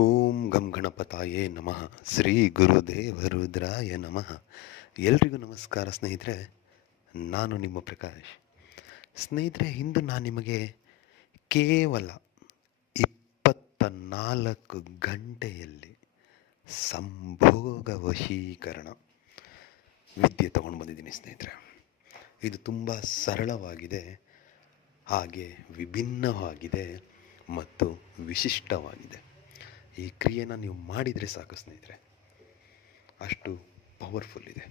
ಓಂ ಗಂ ಗಣಪತಾಯೇ ನಮಃ. ಶ್ರೀ ಗುರುದೇವ ರುದ್ರಾಯ ನಮಃ. ಎಲ್ರಿಗೂ ನಮಸ್ಕಾರ ಸ್ನೇಹಿತರೆ. ನಾನು ನಿಮ್ಮ ಪ್ರಕಾಶ್. ಸ್ನೇಹಿತರೆ, ಇಂದು ನಾನು ನಿಮಗೆ ಕೇವಲ 24 ಗಂಟೆಯಲ್ಲಿ ಸಂಭೋಗ ವಶೀಕರಣ ವಿದ್ಯೆ ತಗೊಂಡು ಬಂದಿದ್ದೀನಿ ಸ್ನೇಹಿತರೆ. ಇದು ತುಂಬ ಸರಳವಾಗಿದೆ, ಹಾಗೆ ವಿಭಿನ್ನವಾಗಿದೆ ಮತ್ತು ವಿಶಿಷ್ಟವಾಗಿದೆ. ಈ ಕ್ರಿಯೆನ ನೀವು ಮಾಡಿದರೆ ಸಾಕು ಸ್ನೇಹಿತರೆ, ಅಷ್ಟು ಪವರ್ಫುಲ್ ಇದೆ.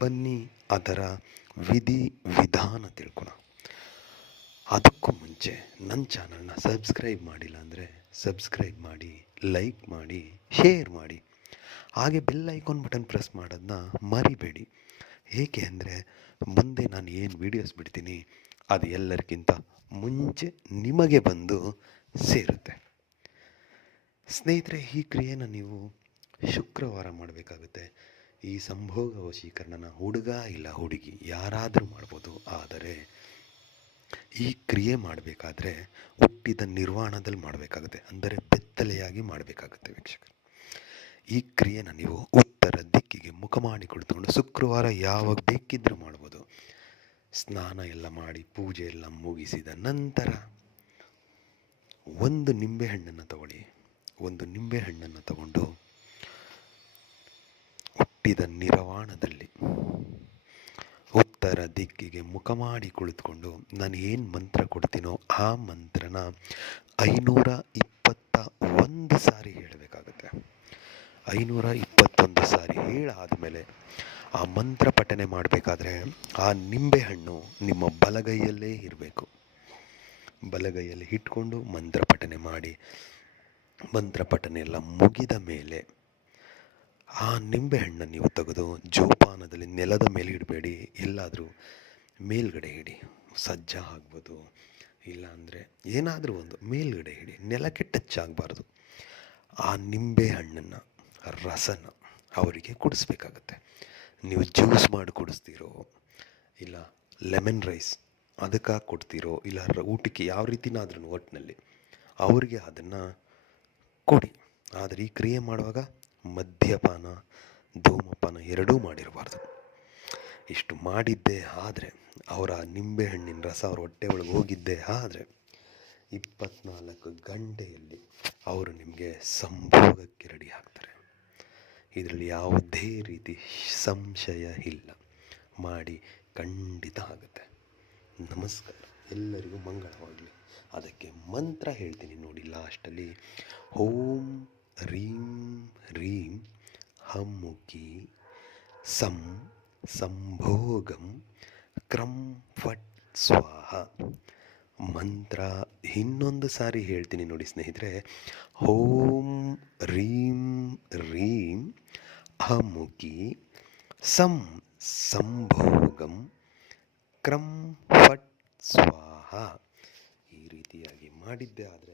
ಬನ್ನಿ ಅದರ ವಿಧಿ ವಿಧಾನ ತಿಳ್ಕೊಳ. ಅದಕ್ಕೂ ಮುಂಚೆ ನನ್ನ ಚಾನಲ್ನ ಸಬ್ಸ್ಕ್ರೈಬ್ ಮಾಡಿಲ್ಲ ಅಂದರೆ ಸಬ್ಸ್ಕ್ರೈಬ್ ಮಾಡಿ, ಲೈಕ್ ಮಾಡಿ, ಶೇರ್ ಮಾಡಿ, ಹಾಗೆ ಬೆಲ್ ಐಕಾನ್ ಬಟನ್ ಪ್ರೆಸ್ ಮಾಡೋದನ್ನ ಮರಿಬೇಡಿ. ಏಕೆ ಅಂದರೆ ಮುಂದೆ ನಾನು ಏನು ವೀಡಿಯೋಸ್ ಬಿಡ್ತೀನಿ ಅದು ಎಲ್ಲರಿಗಿಂತ ಮುಂಚೆ ನಿಮಗೆ ಬಂದು ಸೇರುತ್ತೆ. ಸ್ನೇಹಿತರೆ, ಈ ಕ್ರಿಯೆನ ನೀವು ಶುಕ್ರವಾರ ಮಾಡಬೇಕಾಗುತ್ತೆ. ಈ ಸಂಭೋಗ ವಶೀಕರಣನ ಹುಡುಗ ಇಲ್ಲ ಹುಡುಗಿ ಯಾರಾದರೂ ಮಾಡ್ಬೋದು. ಆದರೆ ಈ ಕ್ರಿಯೆ ಮಾಡಬೇಕಾದ್ರೆ ಹುಟ್ಟಿದ ನಿರ್ವಾಣದಲ್ಲಿ ಮಾಡಬೇಕಾಗುತ್ತೆ, ಅಂದರೆ ಬೆತ್ತಲೆಯಾಗಿ ಮಾಡಬೇಕಾಗುತ್ತೆ ವೀಕ್ಷಕರು. ಈ ಕ್ರಿಯೆನ ನೀವು ಉತ್ತರ ದಿಕ್ಕಿಗೆ ಮುಖ ಮಾಡಿ ಕುಳಿತುಕೊಂಡು ಶುಕ್ರವಾರ ಯಾವಾಗ ಬೇಕಿದ್ದರೂ ಮಾಡ್ಬೋದು. ಸ್ನಾನ ಎಲ್ಲ ಮಾಡಿ ಪೂಜೆ ಎಲ್ಲ ಮುಗಿಸಿದ ನಂತರ ಒಂದು ನಿಂಬೆಹಣ್ಣನ್ನು ತಗೊಳ್ಳಿ. ಒಂದು ನಿಂಬೆಹಣ್ಣನ್ನು ತಗೊಂಡು ಹುಟ್ಟಿದ ನಿರ್ವಾಣದಲ್ಲಿ ಉತ್ತರ ದಿಕ್ಕಿಗೆ ಮುಖ ಮಾಡಿ ಕುಳಿತುಕೊಂಡು ನಾನು ಏನು ಮಂತ್ರ ಕೊಡ್ತೀನೋ ಆ ಮಂತ್ರನ 521 ಸಾರಿ ಹೇಳಬೇಕಾಗುತ್ತೆ. 521 ಸಾರಿ ಹೇಳಾದಮೇಲೆ ಆ ಮಂತ್ರ ಪಠನೆ ಮಾಡಬೇಕಾದ್ರೆ ಆ ನಿಂಬೆಹಣ್ಣು ನಿಮ್ಮ ಬಲಗೈಯಲ್ಲೇ ಇರಬೇಕು. ಬಲಗೈಯಲ್ಲಿ ಇಟ್ಕೊಂಡು ಮಂತ್ರ ಪಠನೆ ಮಾಡಿ, ಮಂತ್ರ ಪಠನೆ ಎಲ್ಲ ಮುಗಿದ ಮೇಲೆ ಆ ನಿಂಬೆಹಣ್ಣನ್ನು ನೀವು ತೆಗೆದು ಜೋಪಾನದಲ್ಲಿ ನೆಲದ ಮೇಲೆ ಇಡಬೇಡಿ, ಎಲ್ಲಾದರೂ ಮೇಲ್ಗಡೆ ಇಡಿ. ಸಜ್ಜ ಆಗ್ಬೋದು, ಇಲ್ಲಾಂದರೆ ಏನಾದರೂ ಒಂದು ಮೇಲ್ಗಡೆ ಇಡಿ, ನೆಲಕ್ಕೆ ಟಚ್ ಆಗಬಾರ್ದು. ಆ ನಿಂಬೆಹಣ್ಣನ್ನು ರಸನ ಅವರಿಗೆ ಕುಡಿಸ್ಬೇಕಾಗತ್ತೆ. ನೀವು ಜ್ಯೂಸ್ ಮಾಡಿ ಕುಡಿಸ್ತೀರೋ, ಇಲ್ಲ ಲೆಮನ್ ರೈಸ್ ಅದಕ್ಕೆ ಕೊಡ್ತೀರೋ, ಇಲ್ಲ ಊಟಕ್ಕೆ ಯಾವ ರೀತಿನಾದ್ರೂ ಒಟ್ಟಿನಲ್ಲಿ ಅವರಿಗೆ ಅದನ್ನು ಕೊಡಿ. ಆದರೆ ಈ ಕ್ರಿಯೆ ಮಾಡುವಾಗ ಮದ್ಯಪಾನ, ಧೂಮಪಾನ ಎರಡೂ ಮಾಡಿರಬಾರ್ದು. ಇಷ್ಟು ಮಾಡಿದ್ದೇ ಆದರೆ, ಅವರ ನಿಂಬೆಹಣ್ಣಿನ ರಸ ಅವ್ರ ಹೊಟ್ಟೆ ಒಳಗೆ ಹೋಗಿದ್ದೇ ಆದರೆ 24 ಗಂಟೆಯಲ್ಲಿ ಅವರು ನಿಮಗೆ ಸಂಭೋಗಕ್ಕೆ ರೆಡಿ ಆಗ್ತಾರೆ. ಇದರಲ್ಲಿ ಯಾವುದೇ ರೀತಿ ಸಂಶಯ ಇಲ್ಲ. ಮಾಡಿ ಖಂಡಿತ ಆಗುತ್ತೆ. ನಮಸ್ಕಾರ, ಎಲ್ಲರಿಗೂ ಮಂಗಳವಾಗಲಿ. ಅದಕ್ಕೆ ಮಂತ್ರ ಹೇಳ್ತೀನಿ ನೋಡಿ. ಲಾಸ್ಟಲ್ಲಿ ಓಂ ರೀಂ ರೀಂ ಹಮ್ಮುಖಿ ಸಂ ಸಂಭೋಗಂ ಕ್ರಂ ಫಟ್ ಸ್ವಾಹ. ಮಂತ್ರ ಇನ್ನೊಂದು ಸಾರಿ ಹೇಳ್ತೀನಿ ನೋಡಿ ಸ್ನೇಹಿತರೆ. ಓಂ ರೀಂ ರೀಂ ಹಮ್ಮುಖಿ ಸಂ ಸಂಭೋಗಂ ಕ್ರಂ ಫಟ್ ಸ್ವಾಹ. ಈ ರೀತಿಯಾಗಿ ಮಾಡಿದ್ದೆ ಆದರೆ